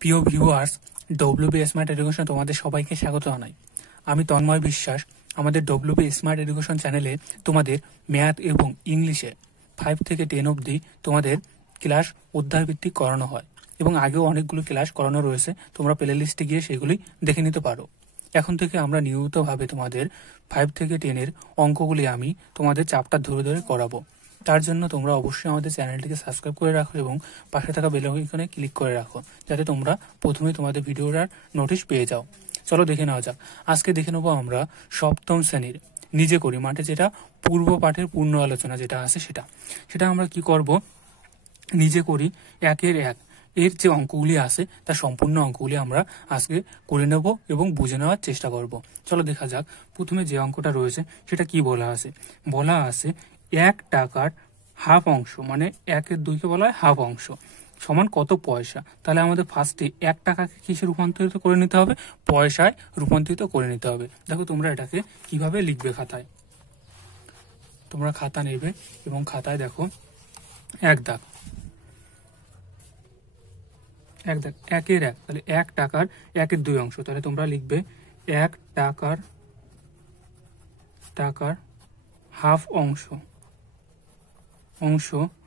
প্রিয় viewers, WB smart education তোমাদের সবাইকে স্বাগত জানাই। আমি তন্ময় বিশ্বাস। আমাদের ডব্লিউবি স্মার্ট এডুকেশন চ্যানেলে তোমাদের ম্যাথ এবং ইংলিশে 5 থেকে 10 অবধি তোমাদের ক্লাস অধ্যায়ভিত্তিক করানো হয় এবং আগেও অনেকগুলো ক্লাস করানো রয়েছে। তোমরা প্লে লিস্টে গিয়ে সেগুলি দেখে নিতে পারো। এখন থেকে আমরা নিয়মিতভাবে তোমাদের 5 থেকে 10-এর অঙ্কগুলি আমি তোমাদের চ্যাপ্টার ধরে ধরে করাবো। তার জন্য তোমরা অবশ্যই আমাদের চ্যানেলটিকে সাবস্ক্রাইব করে রাখো এবং পাশে থাকা বেল আইকনে ক্লিক করে রাখো, যাতে তোমরা প্রথমেই তোমাদের ভিডিওটার নোটিশ পেয়ে যাও। চলো দেখে নেওয়া যাক। আজকে দেখে নেবো আমরা সপ্তম শ্রেণীর নিজে করি, মানে যেটা পূর্ব পাঠের পূর্ণ আলোচনা যেটা আছে সেটা আমরা কি করব, নিজে করি 1-এর 1 এর যে অঙ্কগুলি আছে তার সম্পূর্ণ অঙ্কগুলি আমরা আজকে করে নেব এবং বুঝে নেওয়ার চেষ্টা করব। চলো দেখা যাক। প্রথমে যে অঙ্কটা রয়েছে সেটা কি বলা আছে 1 টাকার হাফ অংশ, মানে 1-এর 2-কে বলা হয় হাফ অংশ, সমান কত পয়সা। তাহলে আমাদের ফার্স্টে 1 টাকাকে কিসে রূপান্তরিত করে নিতে হবে, পয়সায় রূপান্তরিত করে নিতে হবে। দেখো তোমরা এটাকে কিভাবে লিখবে। খাতায় তোমরা খাতা নেবে এবং খাতায় দেখো 1 দাগ 1-এর 1, তাহলে 1 টাকার 1-এর 2 অংশ, তাহলে তোমরা লিখবে 1 টাকার হাফ অংশ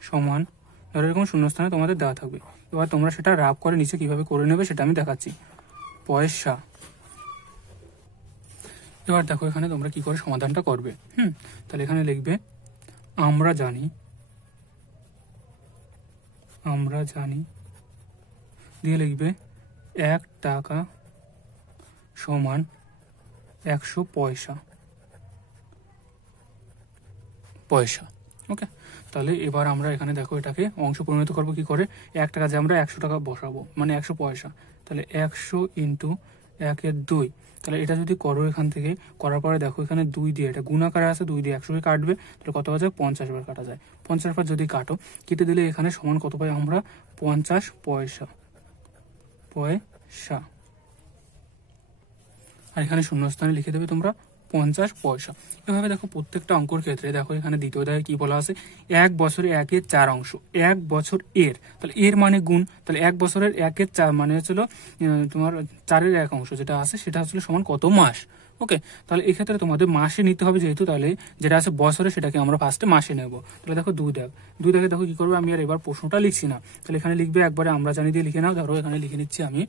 সমান, ধরো এরকম শূন্যস্থানে তোমাদের দেওয়া থাকবে। এবার তোমরা সেটা রাফ করে নিচে কিভাবে করে নেবে সেটা আমি দেখাচ্ছি। পয়সা। এবার দেখো এখানে তোমরা কি করে সমাধানটা করবে। তাহলে এখানে লিখবে আমরা জানি দিয়ে লিখবে 1 টাকা সমান 100 পয়সা। ওকে, তাহলে এবার আমরা এখানে দেখো এটাকে অংশ পরিণত করবো কি করে। 1 টাকা যে আমরা 100 টাকা বসাবো, মানে 100 পয়সা, তাহলে 100 ইন্টু 1-এর 2। তাহলে এটা যদি করো এখান থেকে করার পরে দেখো এখানে 2 দিয়ে এটা গুণ আকারে আছে, 2 দিয়ে 100-কে কাটবে, তাহলে কত হয়ে যায় 50 বার কাটা যায়। 50 বার যদি কাটো, কেটে দিলে এখানে সমান কত পাই আমরা 50 পয়সা। আর এখানে শূন্যস্থানে লিখে দেবে তোমরা 50 পয়সা। এভাবে দেখো প্রত্যেকটা অঙ্কর ক্ষেত্রে দেখো এখানে দ্বিতীয় দাগে কি বলা আছে, 1 বছরে 1-এর 4 অংশ। 1 বছর এর, তাহলে এর মানে গুণ, তাহলে 1 বছরের 1-এর 4 মানে হচ্ছিল তোমার 4-এর 1 অংশ যেটা আছে সেটা হচ্ছিল সমান কত মাস। ওকে, তাহলে এক্ষেত্রে তোমাদের মাসে নিতে হবে যেহেতু, তাহলে যেটা আছে বছরে সেটাকে আমরা ফার্স্টে মাসে নেব। তাহলে দেখো 2 দাগে দেখো কি করবো, আমি আর এবার প্রশ্নটা লিখছি না, তাহলে এখানে লিখবে একবারে আমরা জানি দিয়ে লিখে নাও। ধরো এখানে লিখে নিচ্ছি আমি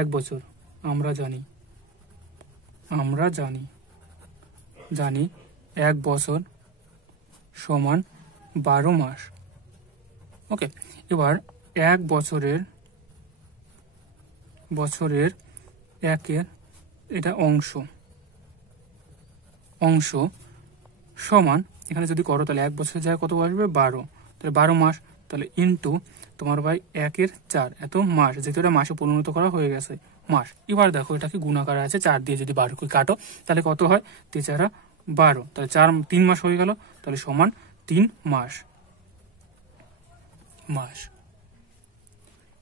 1 বছর, আমরা জানি 1 বছর সমান 12 মাস। ওকে, এবার 1 বছরের 1-এর এটা অংশ সমান, এখানে যদি করো তাহলে 1 বছরের জায়গায় কত আসবে 12, তাহলে 12 মাস, তাহলে ইন্টু তোমার ভাই 1-এর 4 এত মাস, যেহেতু এটা মাসে পরিণত করা হয়ে গেছে মাস। এবার দেখো এটাকে গুণাকারে আছে, 4 দিয়ে যদি 12 কাটো তাহলে কত হয় 3 12, তাহলে 3 মাস হয়ে গেল, তাহলে সমান 3 মাস।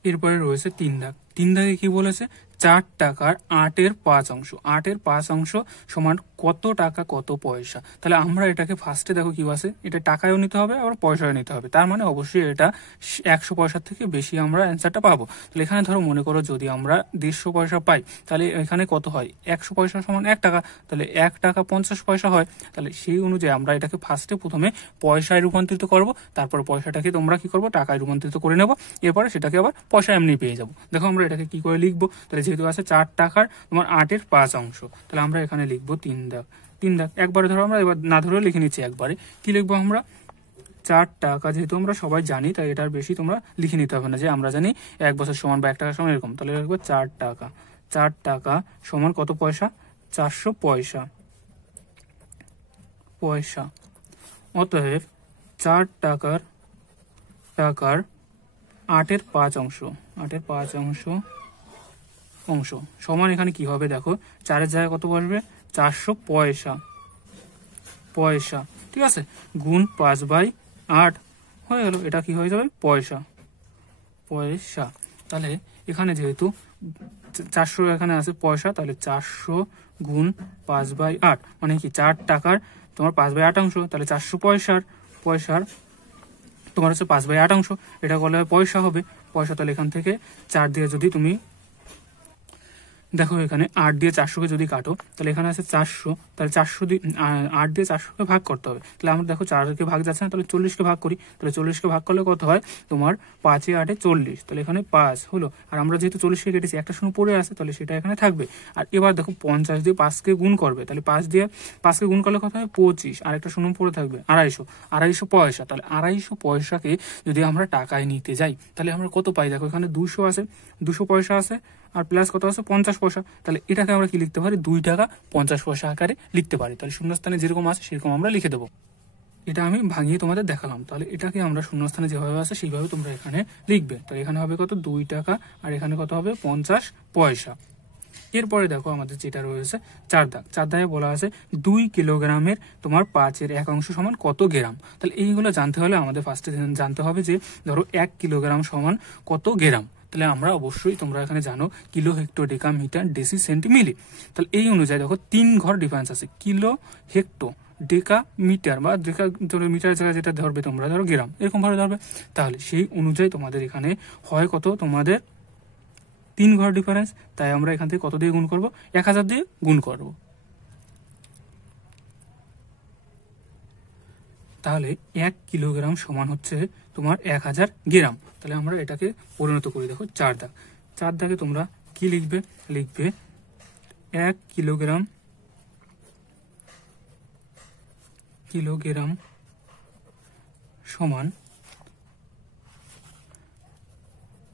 এরপরে রয়েছে 3 দাগে কি বলেছে, 4 টাকার 8-এর 5 অংশ। 8-এর 5 অংশ সমান কত টাকা কত পয়সা। তাহলে আমরা এটাকে ফার্স্টে দেখো কি আছে, এটা টাকায়ও নিতে হবে আবার পয়সায় নিতে হবে, তার মানে অবশ্যই এটা 100 পয়সার থেকে বেশি আমরা অ্যান্সারটা পাবো। তাহলে এখানে ধরো মনে করো যদি আমরা 150 পয়সা পাই, তাহলে এখানে কত হয় 100 পয়সা সমান 1 টাকা, তাহলে 1 টাকা 50 পয়সা হয়। তাহলে সেই অনুযায়ী আমরা এটাকে ফার্স্টে প্রথমে পয়সায় রূপান্তরিত করব, তারপর পয়সাটাকে তোমরা কি করবো টাকায় রূপান্তরিত করে নেবো, এরপরে সেটাকে আবার পয়সা এমনি পেয়ে যাবো। দেখো আমরা এটাকে কি করে লিখবো, তাহলে যেহেতু আছে 4 টাকার তোমার 8-এর 5 অংশ, তাহলে আমরা এখানে লিখবো 3 দাগ একবারে ধরো, আমরা এবার না ধরেও লিখে নিচ্ছি একবারে। কি লিখবো আমরা 4 টাকা, যেহেতু আমরা সবাই জানি তাই এটার বেশি তোমরা লিখে নিতে হবে না, যে আমরা জানি 1 বছর সমান বা 1 টাকা সমান এরকম, তাহলে লিখবো 4 টাকা সমান কত পয়সা 400 পয়সা। অতএব 4 টাকার 8-এর 5 অংশ সমান এখানে কি হবে দেখো, 4-এর জায়গায় কত বসবে 400 পয়সা, ঠিক আছে, গুণ 5/8 হয়ে গেল, এটা কি হয়ে যাবে পয়সা। তাহলে এখানে যেহেতু 400 এখানে আছে পয়সা, তাহলে 400 গুণ 5/8 মানে কি 4 টাকার তোমার 5/8 অংশ, তাহলে 400 পয়সার তোমার হচ্ছে 5/8 অংশ, এটা বলা হয় পয়সা হবে। পয়সা। তাহলে এখান থেকে 4 দিয়ে যদি তুমি দেখো এখানে 8 দিয়ে 400-কে যদি কাটো তাহলে এখানে আছে 400, তাহলে 400 দিয়ে 8 দিয়ে 400-কে ভাগ করতে হবে। তাহলে আমরা দেখো 4-কে ভাগ যাচ্ছে না, তাহলে 40-কে ভাগ করি। তাহলে 40-কে ভাগ করলে কত হয় তোমার 5 8 40, তাহলে এখানে 5 হলো। আর আমরা যেহেতু 40-কে কেটেছি একটা শূন্য পড়ে আছে, তাহলে সেটা এখানে থাকবে। আর এবার দেখো 50 দিয়ে 5-কে গুণ করবে, তাহলে 5 দিয়ে 5-কে গুণ করলে কত হয় 25, আর একটা শূন্য পড়ে থাকবে 250 পয়সা। তাহলে 250 পয়সাকে যদি আমরা টাকায় নিতে যাই তাহলে আমরা কত পাই? দেখো এখানে 200 আছে, 200 পয়সা আছে, আর প্লাস কত আছে 50 পয়সা। তাহলে এটাকে আমরা কি লিখতে পারি? 2 টাকা 50 পয়সা আকারে লিখতে পারি। তাহলে শূন্যস্থানে যেরকম আছে সেরকম আমরা লিখে দেবো। এটা আমি ভাঙিয়ে তোমাদের দেখালাম। তাহলে এটাকে আমরা শূন্যস্থানে যেভাবে আছে সেইভাবে তোমরা এখানে লিখবে। তাহলে এখানে হবে কত? 2 টাকা, আর এখানে কত হবে 50 পয়সা। এরপরে দেখো আমাদের যেটা রয়েছে 4 দাগ। 4 দাগে বলা আছে 2 কিলোগ্রামের তোমার 5-এর 1 অংশ সমান কত গ্রাম। তাহলে এইগুলো জানতে হলে আমাদের ফার্স্টে জানতে হবে যে ধরো 1 কিলোগ্রাম সমান কত গ্রাম। তাহলে আমরা অবশ্যই তোমরা এখানে জানো কিলো, হেক্টো, ডেকা, মিটার, ডেসি, সেন্টি, মিলি। তাহলে এই অনুযায়ী দেখো 3 ঘর ডিফারেন্স আছে, কিলো, হেক্টো, ডেকা, মিটার, বা ডেকা মিটার জায়গায় যেটা ধরবে তোমরা ধরো গ্রাম, এরকম ভাবে ধরবে। তাহলে সেই অনুযায়ী তোমাদের এখানে হয় কত? তোমাদের 3 ঘর ডিফারেন্স। তাই আমরা এখান থেকে কত দিয়ে গুণ করব? 1000 দিয়ে গুণ করব। তাহলে 1 কিলোগ্রাম সমান হচ্ছে তোমার 1000 গ্রাম। তাহলে আমরা এটাকে পরিণত করি। দেখো 4 দাগ। 4 দাগে তোমরা কি লিখবে? লিখবে 1 কিলোগ্রাম সমান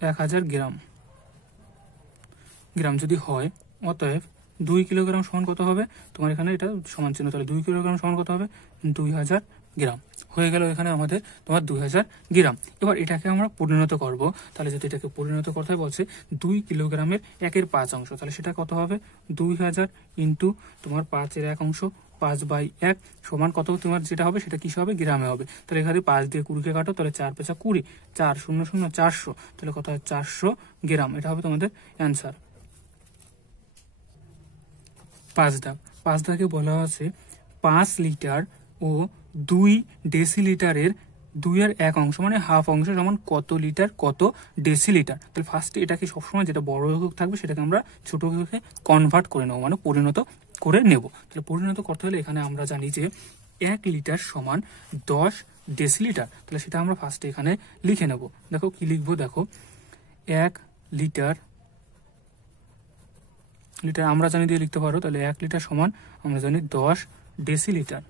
1000 গ্রাম। গ্রাম যদি হয়, অতএব 2 কিলোগ্রাম সমান কত হবে? তোমার এখানে এটা সমান চিহ্ন, তাহলে 2 কিলোগ্রাম সমান কত হবে? 2000 গ্রাম। হয়ে গেল এখানে আমাদের তোমার 2000 গ্রাম। এবার এটাকে আমরা পরিণত করব। তাহলে যদি এটাকে পরিণত করতে বলছে 2 কিলোগ্রামের 1-এর 5 অংশ, তাহলে সেটা কত হবে? 2000 ইন্টু তোমার 5-এর 1 অংশ 5/1 সমান কত? তোমার যেটা হবে সেটা কিসে হবে? গ্রামে হবে। তাহলে এখানে 5 দিয়ে 20-কে কাটো, তাহলে 4 × 5 = 20, 4 0 0 400, তাহলে কত হয়? 400 গ্রাম। এটা হবে তোমাদের অ্যান্সার। 5 দাগ। 5 দাগে বলা আছে 5 লিটার ও 2 ডেসিলিটারের 2-এর 1 অংশ মানে হাফ অংশ সমান কত লিটার কত ডেসিলিটার। তাহলে ফার্স্টে এটাকে সবসময় যেটা বড় একক থাকবে সেটাকে আমরা ছোট এককে কনভার্ট করে নেবো, মানে পরিণত করে নেব। তাহলে পরিণত করতে হলে এখানে আমরা জানি যে 1 লিটার সমান 10 ডেসিলিটার। তাহলে সেটা আমরা ফার্স্টে এখানে লিখে নেব। দেখো কি লিখবো? দেখো 1 লিটার আমরা জানি দিয়ে লিখতে পারো। তাহলে 1 লিটার সমান আমরা জানি 10 ডেসিলিটার।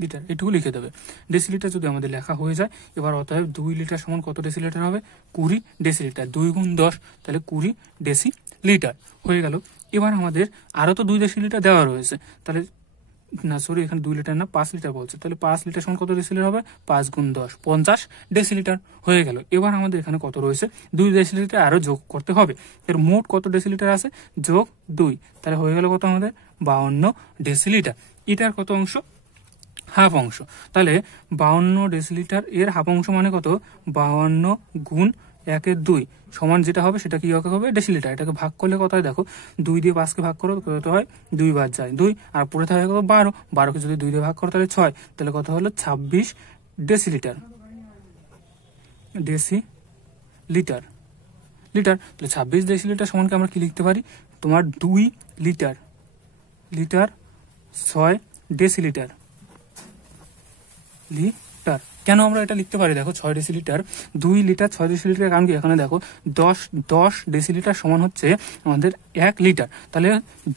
লিটার এটুকু লিখে দেবে। ডেসিলিটার যদি আমাদের লেখা হয়ে যায়, এবার অতএব 2 লিটার সমান কত ডেসিলিটার হবে? 20 ডেসিলিটার। 2 × 10 তাহলে 20 ডেসিলিটার হয়ে গেল। এবার আমাদের আরো তো 2 ডেসিলিটার দেওয়া রয়েছে, তাহলে না সরি এখানে 2 লিটার না 5 লিটার বলছে। তাহলে 5 লিটার সমান কত ডেসিলিটার হবে? 5 × 10 50 ডেসিলিটার হয়ে গেল। এবার আমাদের এখানে কত রয়েছে? 2 ডেসিলিটার আরো যোগ করতে হবে। এর মোট কত ডেসিলিটার আছে? যোগ 2, তাহলে হয়ে গেল কত আমাদের? 52 ডেসিলিটার। এটার কত অংশ? হাফ অংশ। তাহলে 52 ডেসিলিটার এর হাফ অংশ মানে কত? 52 × 1/2 সমান যেটা হবে সেটা কি হবে? ডেসিলিটার। এটাকে ভাগ করলে কত হয়? দেখো 2 দিয়ে 5-কে ভাগ করো কত হয়? 2 বার যায় 2, আর পরে থাকে কত? 12। 12-কে যদি 2 দিয়ে ভাগ করো তাহলে 6, তাহলে কত হলো? 26 ডেসিলিটার। লিটার। তাহলে 26 ডেসিলিটার সমানকে আমরা কি লিখতে পারি? তোমার 2 লিটার 6 ডেসিলিটার। কেন আমরা এটা লিখতে পারি? দেখো 6 ডেসিলিটার 2 লিটার 6 ডেসিলিটার, কারণ কি এখানে দেখো 10 ডেসিলিটার সমান হচ্ছে আমাদের 1 লিটার। তাহলে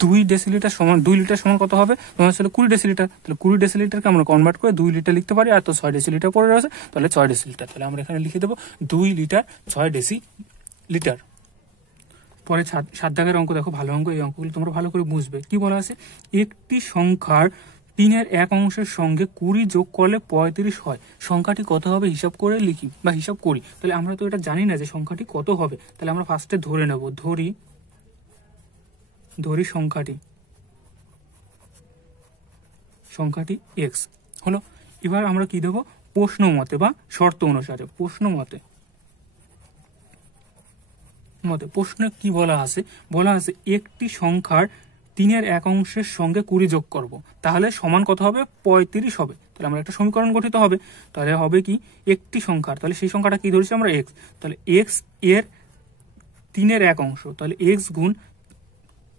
2 ডেসিলিটার সমান 2 লিটার সমান কত হবে? তোমার ছিল 20 ডেসিলিটার। তাহলে 20 ডেসিলিটারকে আমরা কনভার্ট করে 2 লিটার লিখতে পারি, আর তো 6 ডেসিলিটার পড়ে রয়েছে, তাহলে 6 ডেসিলিটার। তাহলে আমরা এখানে লিখে দেবো 2 লিটার 6 ডেসিলিটার। পরে 7 দাগের অঙ্ক দেখো, ভালো অঙ্ক। এই অঙ্কগুলো তোমরা ভালো করে বুঝবে। কি বলা আছে? একটি সংখ্যার 3-এর 1 অংশের সঙ্গে 20 যোগ করলে 35 হয়। সংখ্যাটি কত হবে? হিসাব করে লিখি বা হিসাব করি। তাহলে আমরা তো এটা জানি না যে সংখ্যাটি কত হবে। তাহলে আমরা ফার্স্টে ধরে নেব, ধরি সংখ্যাটি x হলো। এবার আমরা কি দেবো? প্রশ্ন মতে বা শর্ত অনুসারে। প্রশ্নে কি বলা আছে? বলা আছে একটি সংখ্যার 3 এক অংশের সঙ্গে 20 যোগ করব, তাহলে সমান কত হবে? 35 হবে। তাহলে আমরা একটা সমীকরণ গঠিত হবে। তাহলে হবে কি, একটি সংখ্যার, তাহলে সেই সংখ্যাটা কি ধরেছি আমরা? এক্স। তাহলে এক্স এর 3 এক অংশ, তাহলে এক্স গুণ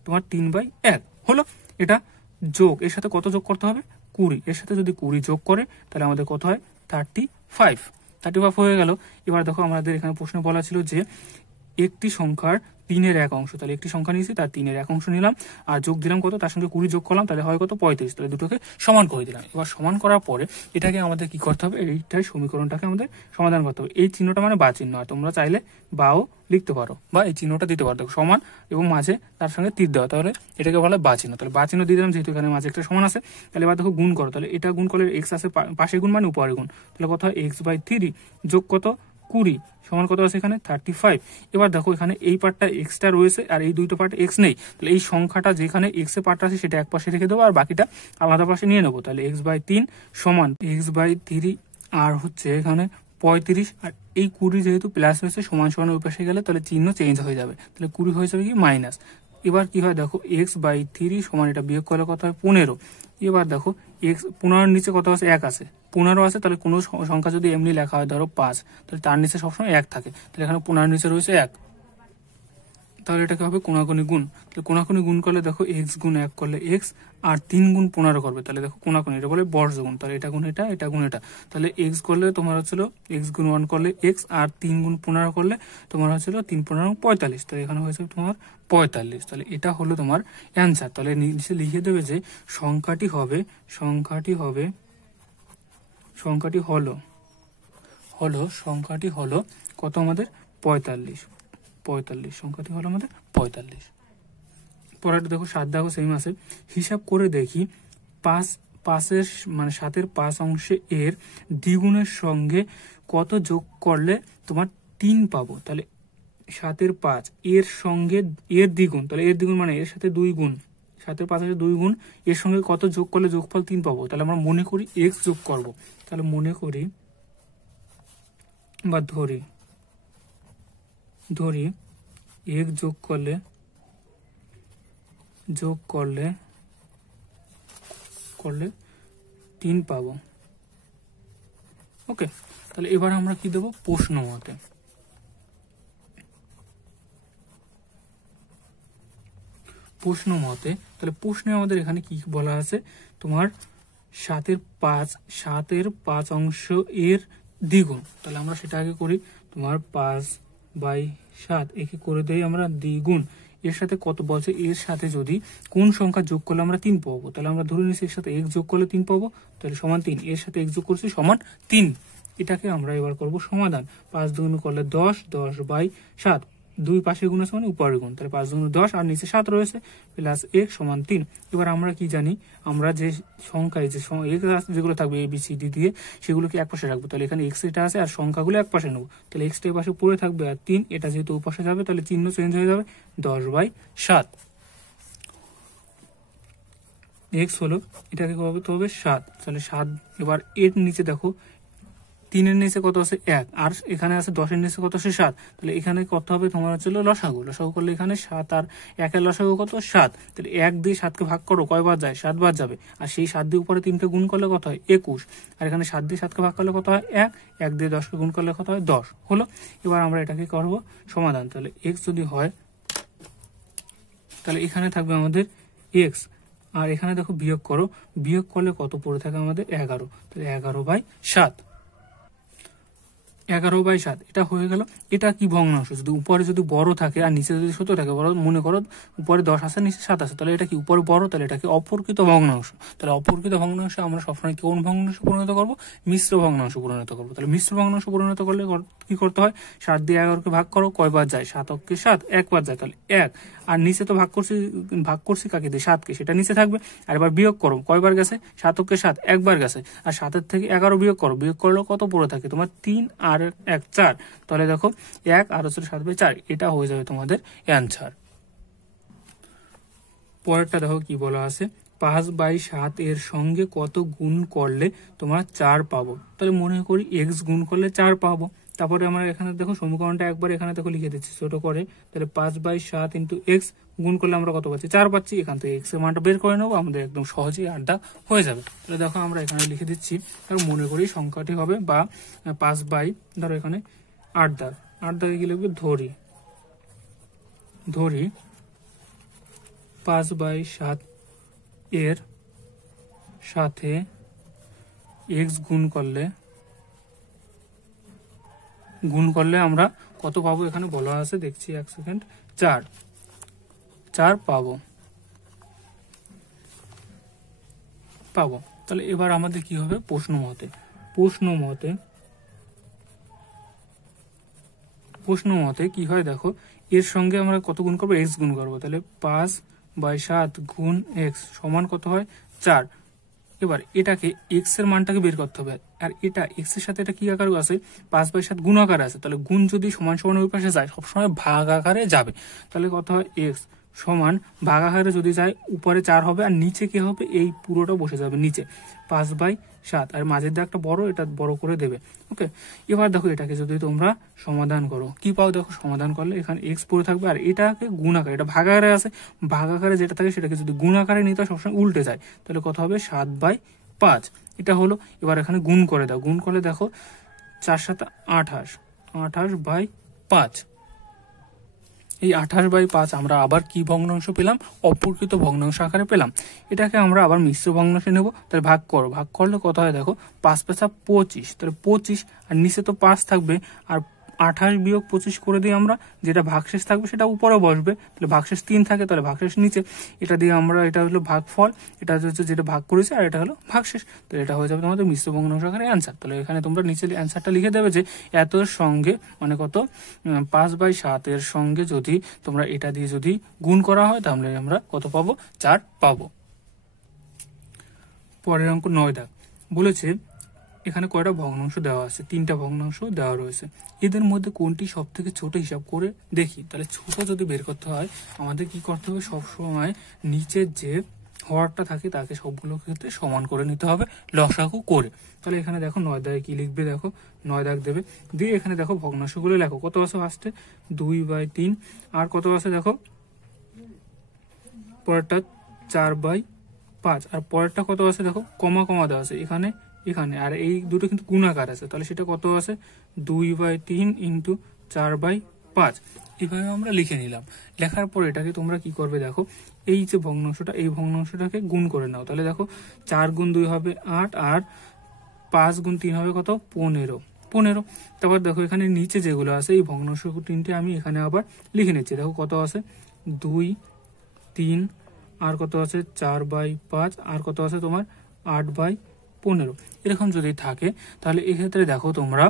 তোমার 3/1 হলো। এটা যোগ, এর সাথে কত যোগ করতে হবে? 20। এর সাথে যদি 20 যোগ করে তাহলে আমাদের কত হয়? 35 হয়ে গেল। এবার দেখো আমাদের এখানে প্রশ্নে বলা ছিল যে একটি সংখ্যার 3 এক অংশ, তাহলে একটি সংখ্যা নিয়েছি, তার 3 এক অংশ নিলাম আর যোগ দিলাম কত? তার সঙ্গে 20 যোগ করলাম, তাহলে হয় কত? 35। তাহলে দুটোকে সমান করে দিলাম। এবার সমান করার পরে এটাকে আমাদের কি করতে হবে? এইটাই সমীকরণটাকে আমাদের সমাধান করতে হবে। এই চিহ্নটা মানে বা চিহ্ন, আর তোমরা চাইলে বাও লিখতে পারো বা এই চিহ্নটা দিতে পারো। দেখো সমান এবং মাঝে তার সঙ্গে তীর দেওয়া, তাহলে এটাকে বলা হয় বা চিহ্ন। তাহলে বা চিহ্ন দিয়ে দিলাম, যেহেতু এখানে মাঝে একটা সমান আছে। তাহলে এবার দেখো গুণ করো, তাহলে এটা গুণ করলে এক্স আছে পাশে গুণ মানে উপরে গুণ, তাহলে কত হয়? x/3 যোগ কত? 20 সমান কত আছে এখানে? 35। এবার দেখো এখানে এই পার্টটা এক্সটা রয়েছে আর এই দুইটা পার্ট এক্স নেই, তাহলে এই সংখ্যাটা যেখানে এক্স এর পার্ট আছে সেটা এক পাশে রেখে দেবো আর বাকিটা আলাদা পাশে নিয়ে নেবো। তাহলে x/3 সমান x/3 আর হচ্ছে এখানে 35, আর এই 20 যেহেতু প্লাস হয়েছে সমান সমান ওই পাশে গেলে তাহলে চিহ্ন চেঞ্জ হয়ে যাবে, তাহলে 20 হয়ে যাবে কি মাইনাস। এবার কি হয় দেখো, x/3 সমান এটা বিয়োগ করলে কত হয়? 15। এবার দেখো এক্স 15 নিচে কত আছে? 1 আছে, 15 আছে। তাহলে কোনো সংখ্যা যদি এমনি লেখা হয় ধরো 5, তাহলে তার নিচে সবসময় 1 থাকে, তাহলে এখানে 15 নিচে রয়েছে 1, তাহলে এটাকে হবে কোনাকুনি গুণ। তাহলে কোনাকুনি গুণ করলে দেখো এক্স গুণ 1 করলে এক্স আর 3 গুণ 15 করবে, তাহলে দেখো কোনাকুনি, এটা বলে বর্জ গুণ। তাহলে এটা গুণ এটা, এটা গুণ এটা, তাহলে এক্স করলে তোমার হচ্ছিল এক্স গুণ 1 করলে এক্স আর 3 গুণ 15 করলে তোমার হচ্ছিল 3×15 = 45। তাহলে এখানে হয়েছে তোমার 45। তাহলে এটা হলো তোমার অ্যান্সার। তাহলে নিচে লিখে দেবে যে সংখ্যাটি হলো কত আমাদের? 45। সংখ্যাটি হলো আমাদের 45। পরেরটা দেখো 7, দেখো সেম আছে। হিসাব করে দেখি 7-এর 5 অংশে এর দ্বিগুণের সঙ্গে কত যোগ করলে তোমার 3 পাবো। তাহলে 7-এর 5 এর সঙ্গে এর দ্বিগুণ, তাহলে এর দ্বিগুণ মানে এর সাথে 2 গুণ, 7-এর 5 আছে 2 গুণ, এর সঙ্গে কত যোগ করলে যোগফল 3 পাবো। তাহলে আমরা মনে করি x যোগ করব, তাহলে মনে করি বা ধরি x যোগ করলে করলে 3 পাবো। ওকে, তাহলে এবার আমরা কি দেবো? প্রশ্ন মতে। তাহলে প্রশ্নে আমাদের এখানে কি বলা আছে? তোমার 7-এর 5 অংশ এর দ্বিগুণ, তাহলে আমরা সেটা আগে করি। তোমার 5/7 একে করে দেই আমরা দ্বিগুণ। এর সাথে কত বলছে? এর সাথে যদি কোন সংখ্যা যোগ করলে আমরা 3 পাবো, তাহলে আমরা ধরে নিচ্ছি এর সাথে x যোগ করলে 3 পাবো, তাহলে সমান 3। এর সাথে x যোগ করছি সমান 3। এটাকে আমরা এবার করব সমাধান। 5 দুগুণ করলে 10, 10/7, 2 পাশে গুণ আছে মানে উপরে গুণ, তাহলে 5 দুগুণ 10 আর নিচে 7 রয়েছে, প্লাস x সমান 3। এবার আমরা কি জানি? আমরা যে সংখ্যায় যে x যেগুলো থাকবে ABCD দিয়ে সেগুলোকে এক পাশে রাখবো। তাহলে এখানে x এটা আছে আর সংখ্যাগুলো এক পাশে নেবো, তাহলে x টা এই পাশে পড়ে থাকবে আর 3 এটা যেহেতু ওই পাশে যাবে তাহলে চিহ্ন চেঞ্জ হয়ে যাবে, 10/7। x হলো, এটাকে করতে হবে 7, তাহলে 7। এবার এর নিচে দেখো 3-এর নিচে কত আছে? 1, আর এখানে আছে 10-এর নিচে কত আছে? 7, তাহলে এখানে কত হবে? তোমার হচ্ছে লসাগু করলে এখানে 7 আর 1-এর লসাগু কত? 7। তাহলে 1 দিয়ে 7কে ভাগ করো, কয়বার যায়? 7 বার যাবে, আর সেই 7 দিয়ে উপরে 3কে গুণ করলে কত হয়? 21, আর এখানে 7 দিয়ে 7কে ভাগ করলে কত হয়? 1 দিয়ে 10কে গুণ করলে কত হয়? 10 হলো। এবার আমরা এটাকে করব সমাধান। তাহলে x যদি হয় তাহলে এখানে থাকবে আমাদের x, আর এখানে দেখো বিয়োগ করো, বিয়োগ করলে কত পড়ে থাকে আমাদের? 11। তাহলে 11/7, 11/7 এটা হয়ে গেল। এটা কি ভগ্নাংশ? যদি উপরে যদি বড় থাকে আর নিচে যদি ছোট থাকে, বড় মনে করো উপরে 10 আছে নিচে 7 আছে, তাহলে এটা কি উপরে বড়, তাহলে এটাকে অপরকৃত ভগ্নাংশ। তাহলে অপরকৃত ভগ্নাংশ আমরা সবসময় কোন ভগ্নাংশ পরিণত করব? মিশ্র ভগ্নাংশ পরিণত করব। তাহলে মিশ্র ভগ্নাংশ পরিণত করলে কি করতে হয়? 7 দিয়ে 11কে ভাগ করো, কয়বার যায়? 7 7 একবার যায়, তাহলে 1, আর নিচে তো ভাগ করছি কাকে দিয়ে? 7কে, সেটা নিচে থাকবে। আর এবার বিয়োগ করো, কয়বার গেছে? 7 একবার গেছে, আর 7-এর থেকে 11 বিয়োগ করো, বিয়োগ করলে কত পড়ে থাকে? তোমার 3 আর 1 4, তাহলে দেখো 1 আর হচ্ছে 7/4, এটা হয়ে যাবে তোমাদের অ্যান্সার। পরেরটা দেখো কি বলা আছে? 5/7 এর সঙ্গে কত গুণ করলে তোমার 4 পাবো। তাহলে মনে করি x গুণ করলে 4 পাবো, তারপরে আমরা এখানে দেখো সমীকরণটা একবার এখানে দেখো লিখে দিচ্ছি ছোট করে। তাহলে 5/7 ইন্টু এক্স গুণ করলে আমরা কত পাচ্ছি, 4 পাচ্ছি। এখান থেকে এক্স এর মানটা বের করে নেবো, আমাদের একদম সহজেই 8 দাগ হয়ে যাবে। তাহলে দেখো আমরা এখানে লিখে দিচ্ছি, তাহলে মনে করি সংখ্যাটি হবে বা 5 ধরো এখানে 8 দাগ, 8 দাগে কি লিখবে, ধরি 5/7 এর সাথে এক্স গুণ করলে আমরা কত পাবো, এখানে বলা আছে, দেখছি এক সেকেন্ড, 4 পাবো। তাহলে এবার আমাদের কি হবে, প্রশ্ন মতে কি হয় দেখো, এর সঙ্গে আমরা কত গুণ করবো, এক্স গুণ করবো। তাহলে 5/7 গুণ এক্স সমান কত হয়, 4। এবার এটাকে এক্স এর মানটাকে বের করতে হবে, আর এটা এক্স এর সাথে এটা কি আকার আছে, 5/7 গুণ আকারে আছে। তাহলে গুণ যদি সমান সমান ওই পাশে যায়, সবসময় ভাগ আকারে যাবে। তাহলে কত হয়, এক্স সমান ভাগ আকারে যদি যায় উপরে 4 হবে, আর নিচে কি হবে, এই পুরোটা বসে যাবে নিচে 5/7, আর মাঝের দিকে একটা বড়, এটা বড় করে দেবে। ওকে, এবার দেখো এটাকে যদি তোমরা সমাধান করো, কি পাও দেখো, সমাধান করলে এখানে এক্স পড়ে থাকবে, আর এটাকে গুণ আকারে, এটা ভাগ আকারে আছে, ভাগ আকারে যেটা থাকে সেটাকে যদি গুণ আকারে নিতে হয় সবসময় উল্টে যায়। তাহলে কত হবে, 7/5 এটা হলো। এবার এখানে গুণ করে দাও, গুণ করলে দেখো 4×7 28, 28/5। এই 28/5 আমরা আবার কি ভগ্নাংশ পেলাম, অপ্রকৃত ভগ্নাংশ আকারে পেলাম। এটাকে আমরা আবার মিশ্র ভগ্নাংশে নেব। তাহলে ভাগ করলে কত হয় দেখো, 5×5 = 25, তাহলে 25, আর নিচে তো 5 থাকবে, আর 28 বিয়োগ 25 করে দিয়ে আমরা যেটা ভাগশেষ থাকবে সেটা উপরে বসবে। তাহলে ভাগশেষ 3 থাকে, তাহলে ভাগশেষ নিচে, এটা দিয়ে আমরা, এটা হলো ভাগফল, এটা হচ্ছে যেটা ভাগ করেছে, আর এটা হলো ভাগশেষ। তাহলে এটা হয়ে যাবে তোমাদের মিশ্র ভগ্নাংশ আকারে অ্যান্সার। তাহলে এখানে তোমরা নিচে অ্যান্সারটা লিখে দেবে যে এত সঙ্গে মানে কত, 5/7 এর সঙ্গে যদি তোমরা এটা দিয়ে যদি গুণ করা হয় তাহলে আমরা কত পাবো, 4 পাবো। পরের অঙ্ক 9 দাগ বলেছে, এখানে কয়টা ভগ্নাংশ দেওয়া আছে, 3টা ভগ্নাংশ দেওয়া রয়েছে। এদের মধ্যে কোনটি সব থেকে ছোট হিসাব করে দেখি। তাহলে ছোট যদি বের করতে হয় আমাদের কি করতে হবে, সবসময় নিচের যে হরটা থাকে তাকে সবগুলো ক্ষেত্রে সমান করে নিতে হবে লসাগু করে। তাহলে এখানে দেখো 9 দাগে কি লিখবে, দেখো 9 দাগ দেবে, দিয়ে এখানে দেখো ভগ্নাংশগুলো লেখো, কত আছে ফার্স্টে, 2/3, আর কত আছে দেখো পরেরটা 4/5, আর পরেরটা কত আছে দেখো, কমা দেওয়া আছে এখানে, আর এই দুটো কিন্তু গুণাকার আছে, তাহলে সেটা কত আছে, 2/3 × 4/5। এইভাবে আমরা লিখে নিলাম। লেখার পর এটাকে তোমরা কি করবে দেখো, এই যে ভগ্নাংশটা, এই ভগ্নাংশটাকে গুণ করে নাও। তাহলে দেখো 4 × 2 হবে 8, আর 5 × 3 হবে কত, 15। তারপর দেখো এখানে নিচে যেগুলো আছে এই ভগ্নাংশ 3টে আমি এখানে আবার লিখে নিচ্ছি। দেখো কত আছে, 2, 3, আর কত আছে 4/5, আর কত আছে তোমার 8/15। এরকম যদি থাকে তাহলে এক্ষেত্রে দেখো তোমরা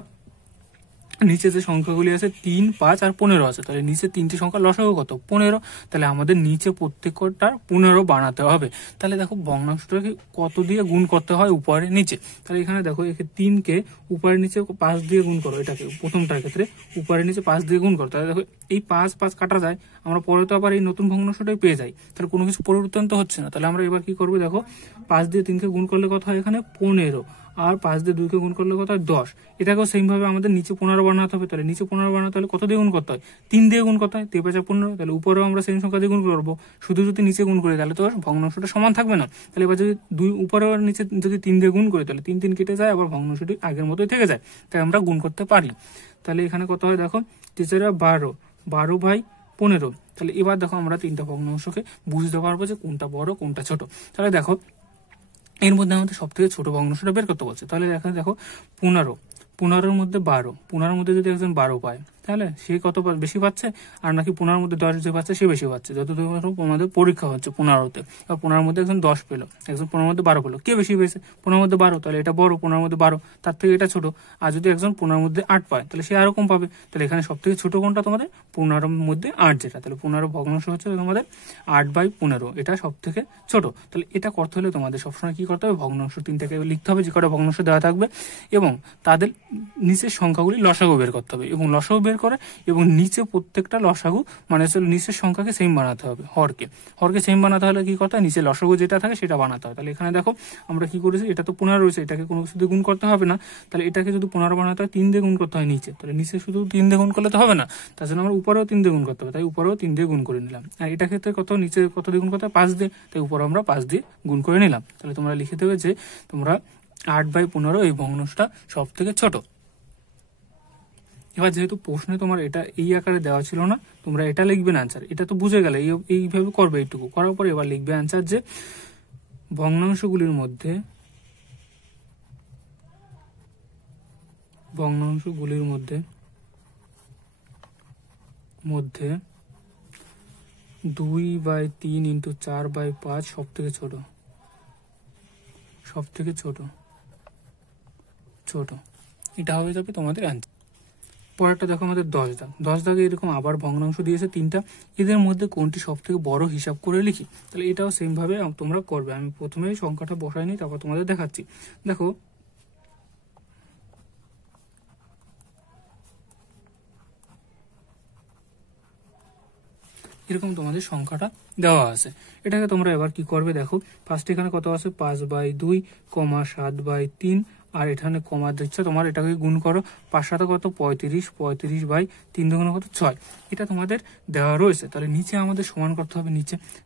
নিচে যে সংখ্যাগুলি আছে 3, 5 আর 15 আছে, তাহলে নিচে 3টি সংখ্যা লসাগু কত, 15। তাহলে আমাদের নিচে প্রত্যেকটার 15 বানাতে হবে। তাহলে দেখো ভগ্নাংশটাকে কত দিয়ে গুণ করতে হয়, উপরে নিচে। তাহলে এখানে দেখো 3কে উপরে নিচে 5 দিয়ে গুণ করো, এটাকে প্রথমটার ক্ষেত্রে উপরে নিচে 5 দিয়ে গুণ করো। তাহলে দেখো এই 5 কাটা যায়, আমরা পরে তো আবার এই নতুন ভগ্নাংশটাই পেয়ে যাই, তাহলে কোনো কিছু পরিবর্তন তো হচ্ছে না। তাহলে আমরা এবার কি করবো দেখো, 5 দিয়ে 3কে গুণ করলে কত হয় এখানে 15, আর 5 দিয়ে 2কে গুণ করলে কত হয় 10। এটাকেও সেম ভাবে আমাদের নিচে 15 বানাতে হবে। তাহলে নিচে 15 বানাতে হলে কত দিয়ে গুণ করতে হয়, 3 দিয়ে গুণ করতে হয়, 3×5 = 15। তাহলে উপরেও আমরা সেম সংখ্যা দিয়ে গুণ করবো, শুধু যদি নিচে গুণ করি তাহলে তো ভগ্নাংশটা সমান থাকবে না। তাহলে এবার যদি 2 উপরে নিচে যদি 3 দিয়ে গুণ করি তাহলে 3 কেটে যায়, আবার ভগ্নাংশটি আগের মতোই থেকে যায়, তাই আমরা গুণ করতে পারি। তাহলে এখানে কত হয় দেখো, 12/15। তাহলে এবার দেখো আমরা 3টা ভগ্নাংশকে বুঝতে পারবো যে কোনটা বড় কোনটা ছোট। তাহলে দেখো এর মধ্যে আমাদের সব থেকে ছোট ভগ্নাংশটা বের করতে বলছে। তাহলে এখানে দেখো 15 মধ্যে 12, 15 মধ্যে যদি একজন 12 পায় তাহলে সে কত বেশি পাচ্ছে, আর নাকি 15 মধ্যে 10 যে পাচ্ছে সে বেশি পাচ্ছে। যতদূর আমাদের পরীক্ষা হচ্ছে 15তে, আর 15 মধ্যে একজন 10 পেলো, একজন 15 মধ্যে 12 পেলো, কে বেশি পেয়েছে, 15 মধ্যে 12, তাহলে এটা বড়, 15 মধ্যে 12 তার থেকে এটা ছোট। আর যদি একজন 15 মধ্যে 8 পায় তাহলে সে আরো কম পাবে। তাহলে এখানে সব থেকে ছোট কোনটা তোমাদের, 15 মধ্যে 8 যেটা, তাহলে 15 ভগ্নাংশ হচ্ছে তোমাদের 8/15, এটা সব থেকে ছোট। তাহলে এটা করতে হলে তোমাদের সবসময় কি করতে হবে, ভগ্নাংশ 3টাকে লিখতে হবে, যে কটা ভগ্নাংশ দেওয়া থাকবে, এবং তাদের নিচের সংখ্যাগুলি লসাগু বের করতে হবে। এবং লসাগু বের বের করে এবং নিচে প্রত্যেকটা লসাগু মানে নিচের সংখ্যাকে সেম বানাতে হবে, হরকে সেম বানাতে হলে কি করতে হয়, নিচে লসাগু যেটা থাকে সেটা বানাতে হয়। তাহলে এখানে দেখো আমরা কি করেছি, এটা তো 15 রয়েছে, এটাকে কোনো কিছু দিয়ে গুণ করতে হবে না, তাহলে এটাকে যদি 15 বানাতে হয় 3 দিয়ে গুণ করতে হয় নিচে, তাহলে নিচে শুধু 3 দিয়ে গুণ করলে তো হবে না, তার জন্য আমরা উপরেও 3 দিয়ে গুণ করতে হবে, তাই উপরেও 3 দিয়ে গুণ করে নিলাম। আর এটা ক্ষেত্রে কত, নিচে কত দিয়ে গুণ করতে হয়, 5 দিয়ে, তাই উপরে আমরা 5 দিয়ে গুণ করে নিলাম। তাহলে তোমরা লিখে দেবে যে তোমরা 8/15 এই ভগ্নাংশটা সব থেকে ছোট। এবার যেহেতু প্রশ্নে তোমার এটা এই আকারে দেওয়া ছিল না, তোমরা এটা লিখবে না আনসার, এটা তো বুঝে গেলে, এইভাবে করবে, এইটুকু করার পরে এবার লিখবে আনসার যে ভগ্নাংশগুলির মধ্যে 2/3 × 4/5 সব থেকে ছোট, এটা হয়ে যাবে তোমাদের অ্যান্সার। পরেরটা দেখো আমাদের 10 দাগে এরকম আবার ভগ্নাংশ দিয়েছে 3টা, এদের মধ্যে কোনটি সব থেকে বড় হিসাব করে লিখি। তাহলে এটাও সেম ভাবে তোমরা করবে। আমি প্রথমে সংখ্যাটা বসাই নি, তারপর তোমাদের দেখাচ্ছি। দেখো এরকম তোমাদের সংখ্যাটা দেওয়া আছে, এটাকে তোমরা এবার কি করবে, দেখো ফার্স্ট এখানে কত আছে 5/2, 7/3, আর এখানে কমা দিচ্ছে তোমার, এটাকে গুণ করো, 5 7 কত 35, 35/3 দুগুণে কত 6, এটা তোমাদের দেওয়া রয়েছে। তাহলে নিচে আমাদের সমান করতে হবে,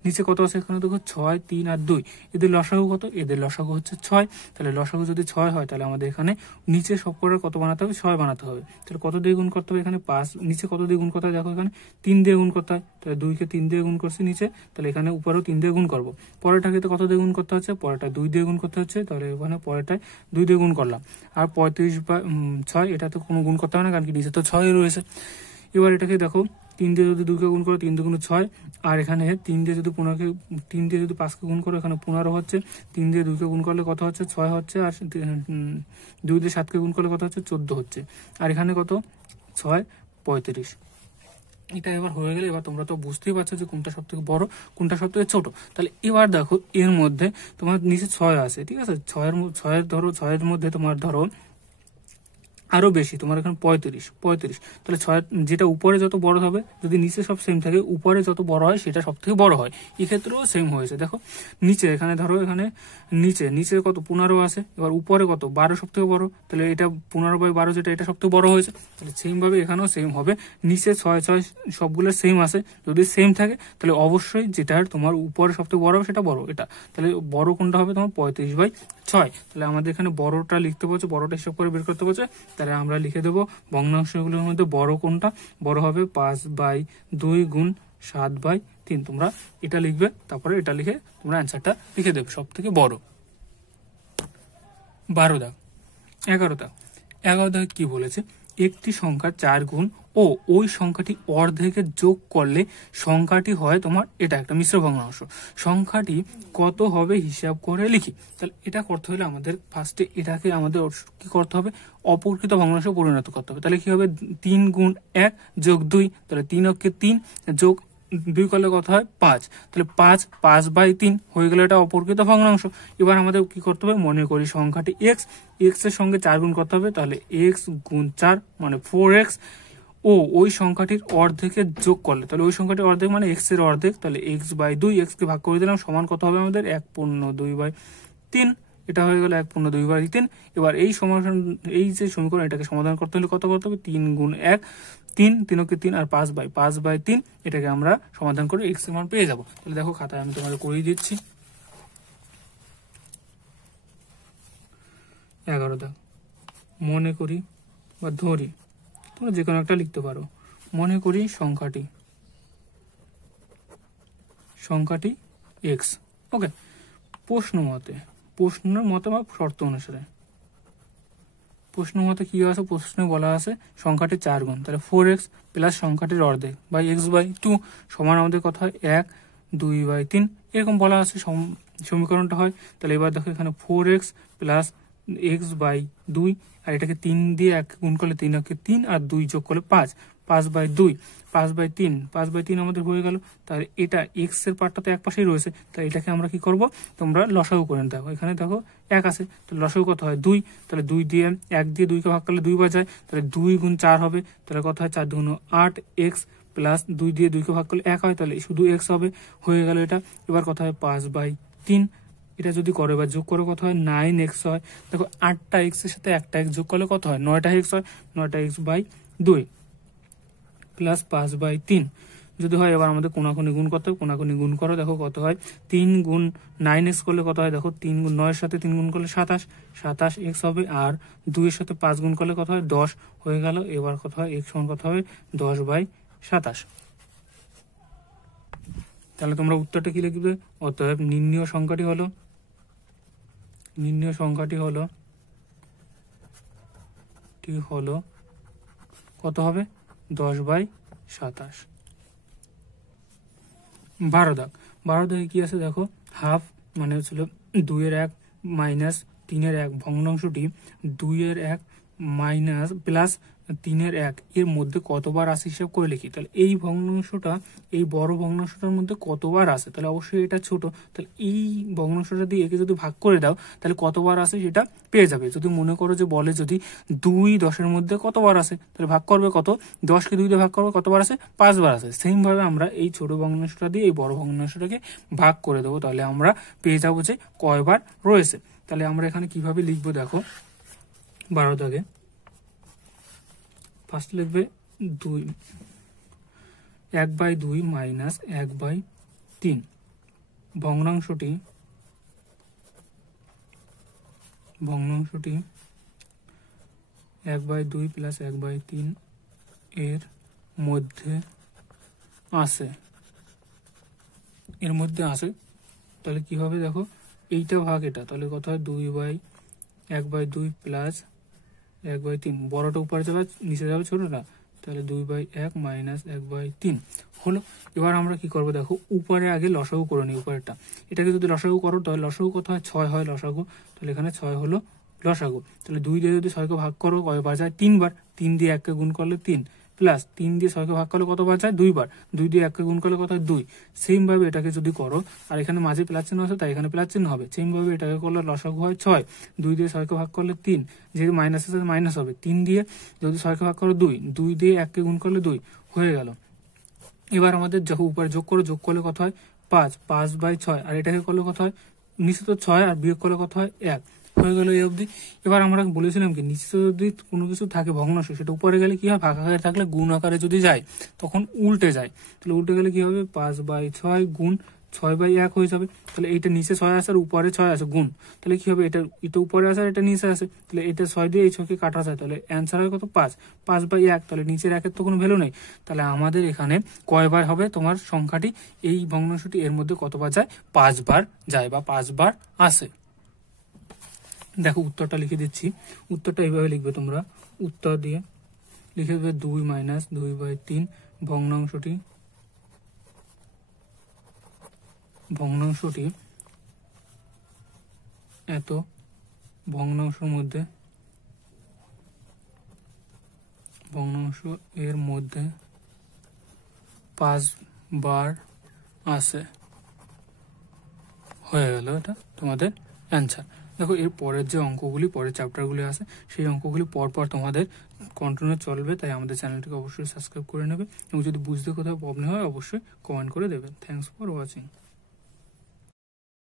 নিচে কত আছে, এখানে দেখো 6, 3 আর 2, এদের লসাগু কত, এদের লসাগু হচ্ছে 6, তাহলে লসাগু যদি 6 হয় তাহলে আমাদের এখানে নিচে সব করে কত বানাতে হবে, 6 বানাতে হবে। তাহলে কত দিয়ে গুণ করতে হবে, এখানে 5, নিচে কত দিয়ে গুণ করতে হয়, দেখো এখানে 3 দিয়ে গুণ করতে হয়, তাহলে 2-কে 3 দিয়ে গুণ করছি নিচে, তাহলে এখানে উপরেও 3 দিয়ে গুণ করবো। পরেরটাকে তো কত দিয়ে গুণ করতে হচ্ছে, পরেরটা 2 দিয়ে গুণ করতে হচ্ছে, তাহলে এখানে পরেরটায় 2 দিয়ে গুণ করলাম। আর 35/6 এটা তো কোনো গুণ করতে হবে না, কারণ কি নিচে তো 6 রয়েছে। এবার এটাকে দেখো 3 দিয়ে যদি 2কে গুণ করো 3 2 6, আর এখানে 3 দিয়ে যদি 5কে গুণ করো এখানে 15 হচ্ছে, 3 দিয়ে 2কে গুণ করলে কত হচ্ছে 6 হচ্ছে, আর 2 দিয়ে 7কে গুণ করলে কত হচ্ছে 14 হচ্ছে, আর এখানে কত 6 35। এটা এবার হয়ে গেলে এবার তোমরা তো বুঝতেই পারছো যে কোনটা সব থেকে বড় কোনটা সব থেকে ছোট। তাহলে এবার দেখো এর মধ্যে তোমার নিচে 6 আছে, ঠিক আছে, 6 এর মধ্যে তোমার ধরো আরো বেশি, তোমার এখানে 35, তাহলে 6 যেটা উপরে যত বড় হবে, যদি নিচে সব সেম থাকে উপরে যত বড় হয় সেটা সব থেকে বড় হয়। এক্ষেত্রেও সেম হয়েছে, দেখো নিচে এখানে ধরো এখানে নিচে কত 15 আছে, এবার উপরে কত 12 সব থেকে বড়, তাহলে এটা 15/12 যেটা এটা সব থেকে বড় হয়েছে। তাহলে সেম ভাবে এখানেও সেম হবে, নিচে 6 সবগুলো সেম আছে, যদি সেম থাকে তাহলে অবশ্যই যেটা তোমার উপরে সব থেকে বড় হবে সেটা বড়, এটা তাহলে বড় কোনটা হবে তোমার 35/6। তাহলে আমাদের এখানে বড়টা লিখতে বলছে, বড়টা হিসাব করে বের করতে বলছে, তাহলে আমরা লিখে দেবো ভগ্নাংশগুলোর মধ্যে বড় কোনটা, বড় হবে 5/2 × 7/3। তোমরা এটা লিখবে, তারপরে এটা লিখে তোমরা অ্যান্সারটা লিখে দেবে সব থেকে বড়। 11 দাগ কি বলেছে, একটি সংখ্যা 4 গুণ ও ওই সংখ্যাটি অর্ধেকে যোগ করলে সংখ্যাটি হয় তোমার, এটা একটা মিশ্র ভগ্নাংশ, সংখ্যাটি কত হবে হিসাব করে লিখি। তাহলে এটা করতে হলে আমাদের ফার্স্টে এটাকে আমাদের কি করতে হবে, অপরকৃত ভগ্নাংশে পরিণত করতে হবে। তাহলে কি হবে 3 × 1 + 2, তাহলে 3 অক্ষে 3 যোগ 2 করলে কত হয় 5, তাহলে 5/3 হয়ে গেলে এটা অপরকৃত ভগ্নাংশ। এবার আমাদের কি করতে হবে, মনে করি সংখ্যাটি x এর সঙ্গে 4 গুণ করতে হবে, তাহলে x × 4 মানে 4x, ও ওই সংখ্যাটির অর্ধেকের যোগ করলে, তাহলে ওই সংখ্যাটির অর্ধেক মানে x এর অর্ধেক, তাহলে x/2, x কে ভাগ করে দিলাম, সমান কত হবে আমাদের 1/2/3, এটা হয়ে গেল 1/2/3। এবার এই সমাধান, এই যে সমীকরণ এটাকে সমাধান করতে হলে কত করতে হবে, 3 × 1 3, 3 অক্ষে 3, আর 5/3, এটাকে আমরা সমাধান করে x এর মান পেয়ে যাবো। তাহলে দেখো খাতায় আমি তোমাদের করিয়ে দিচ্ছি। 11 দাগ, মনে করি বা ধরি, তোমরা যে কোনো একটা লিখতে পারো, মনে করি সংখ্যাটি x। ওকে, প্রশ্নের মতে বা শর্ত অনুসারে, প্রশ্ন মতে কি আছে, প্রশ্নে বলা আছে সংখ্যাটি 4 গুণ, তাহলে 4x প্লাস সংখ্যাটির অর্ধেক বাই x/2 সমান আমাদের কথা হয় 1/2/3, এরকম বলা আছে সমীকরণটা হয়। তাহলে এবার দেখো এখানে 4x প্লাস x/2, আর এটাকে 3 দিয়ে 1 গুণ করলে 3 অক্ষে 3, আর 2 যোগ করলে 5, 5/2, 5/3, 5/3 আমাদের হয়ে গেল। তাহলে এটা এক্স এর পার্টটা তো এক পাশেই রয়েছে, তাই এটাকে আমরা কি করব, তোমরা লসাগু করে দেখো। এখানে দেখো 1 আছে, তো লসাগু কত হয় 2, তাহলে 2 দিয়ে 1 দিয়ে 2 কে ভাগ করলে 2 বার যায়, তাহলে 2 গুণ 4 হবে, তাহলে কত হয় 4 2 8 এক্স প্লাস 2 দিয়ে 2 কে ভাগ করলে 1 হয়, তাহলে শুধু এক্স হবে, হয়ে গেল এটা। এবার কত হয় 5/3, এটা যদি করো এবার যোগ করে কত হয় 9x হয়। দেখো 8টা এক্স এর সাথে একটা এক্স যোগ করলে কত হয় 9টা এক্স হয়, 9টা x/2 প্লাস 5/3 যদি হয়। এবার আমাদের কোনাকুনি গুণ করতে হবে, কোনাকুনি গুণ করো, দেখো কত হয় 3 গুণ 9x করলে কত হয়, দেখো 3 গুণ 9 এর সাথে 3 গুণ করলে 27x হবে, আর 2 এর সাথে 5 গুণ করলে কত হয় 10 হয়ে গেল। এবার কত হয় x সমান কত হবে 10/27। তাহলে তোমরা উত্তরটা কি লিখবে, অতএব নির্ণীয় সংখ্যাটি হলো কত হবে 10/27। 12 দাগ, 12 দাগে কি আছে দেখো, হাফ মানে হচ্ছিল 2/1 মাইনাস 3/1 ভগ্নাংশটি 2/1 মাইনাস প্লাস 3/1 এর মধ্যে কতবার আসে হিসাব করে লিখি। তাহলে এই ভগ্নাংশটা এই বড় ভগ্নাংশটার মধ্যে কতবার আসে, তাহলে অবশ্যই এটা ছোট, তাহলে এই ভগ্নাংশটা দিয়ে একে যদি ভাগ করে দাও তাহলে কতবার আসে সেটা পেয়ে যাবে। যদি মনে করো যে বলে যদি 2 10-এর মধ্যে কতবার আসে, তাহলে ভাগ করবে কত, 10কে 2 দিয়ে ভাগ করবে কতবার আসে, 5 বার আসে। সেম ভাবে আমরা এই ছোট ভগ্নাংশটা দিয়ে এই বড় ভগ্নাংশটাকে ভাগ করে দেবো, তাহলে আমরা পেয়ে যাবো যে কয়বার রয়েছে। তাহলে আমরা এখানে কিভাবে লিখবো দেখো, 12 দাগে ফার্স্ট লিখবে 1/2 মাইনাস 1/3 ভগ্নাংশটি 1/2 প্লাস 1/3 এর মধ্যে আসে, তাহলে কি হবে দেখো, এইটা ভাগ এটা, তাহলে কত হয় 1/2 প্লাস 1/3, বড়টা উপরে যাবে নিচে যাবে ছোটটা, তাহলে 2/1 মাইনাস 1/3 হলো। এবার আমরা কি করবো দেখো, উপরে আগে লসাগু করে নিই উপরেরটা। এটাকে যদি লসাগু করো তাহলে লসাগু কত হয় 6 হয় লসাগু, তাহলে এখানে 6 হলো লসাগু। তাহলে 2 দিয়ে যদি 6কে ভাগ করো কয়বার যায় 3 বার, 3 দিয়ে 1কে গুণ করলে 3 প্লাস 3 দিয়ে 6কে ভাগ করলে কতবার যায় 2 বার, 2 দিয়ে 1কে গুণ করলে কত হয় 2। সেম ভাবে এটাকে যদি করো, আর এখানে মাঝে প্লাস চিহ্ন আছে তাই এখানে প্লাস চিহ্ন হবে, সেম ভাবে এটাকে করলে লসাগু হয় 6, 2 দিয়ে 6কে ভাগ করলে 3, যেহেতু মাইনাস আছে মাইনাস হবে, 3 দিয়ে যদি 6কে ভাগ করো 2, 2 দিয়ে 1কে গুণ করলে 2 হয়ে গেল। এবার আমাদের যখন উপরে যোগ করলে কত হয় 5/6, আর এটাকে করলে কত হয়, নিচে তো 6 আর বিয়োগ করলে কত হয় 1 হয়ে গেল এই অবধি। এবার আমরা বলেছিলাম কি, নিচে যদি কোনো কিছু থাকে ভগ্নাংশ, সেটা উপরে গেলে কি হয়, ভাগ আকারে থাকলে গুণ আকারে যদি যায় তখন উল্টে যায়। তাহলে উল্টে গেলে কি হবে 5/6 গুণ 6/1 হয়ে যাবে। তাহলে এইটা নিচে 6 আছে আর উপরে 6 আছে গুণ, তাহলে কি হবে, এটা উপরে আছে আর এটা নিচে আছে, তাহলে এটা 6 দিয়ে এই 6কে কাটা যায়, তাহলে অ্যান্সার হয় কত 5/1। তাহলে নিচের 1-এর তো কোনো ভ্যালু নেই, তাহলে আমাদের এখানে কয়বার হবে তোমার সংখ্যাটি, এই ভগ্নাংশটি এর মধ্যে কতবার যায়, 5 বার যায় বা 5 বার আসে। দেখো উত্তরটা লিখে দিচ্ছি, উত্তরটা এইভাবে লিখবে তোমরা, উত্তর দিয়ে লিখে দেবে 2 মাইনাস 2/3 ভগ্নাংশটি এত ভগ্নাংশ এর মধ্যে 5 বার আসে, হয়ে গেল এটা তোমাদের অ্যান্সার। দেখো এর পরের যে অঙ্কগুলি, পরের চ্যাপ্টারগুলি আছে, সেই অঙ্কগুলি পরপর তোমাদের কন্টিনিউ চলবে, তাই আমাদের চ্যানেলটিকে অবশ্যই সাবস্ক্রাইব করে নেবে, এবং যদি বুঝতে কোথাও প্রবলেম হয় অবশ্যই কমেন্ট করে দেবে। Thanks for watching.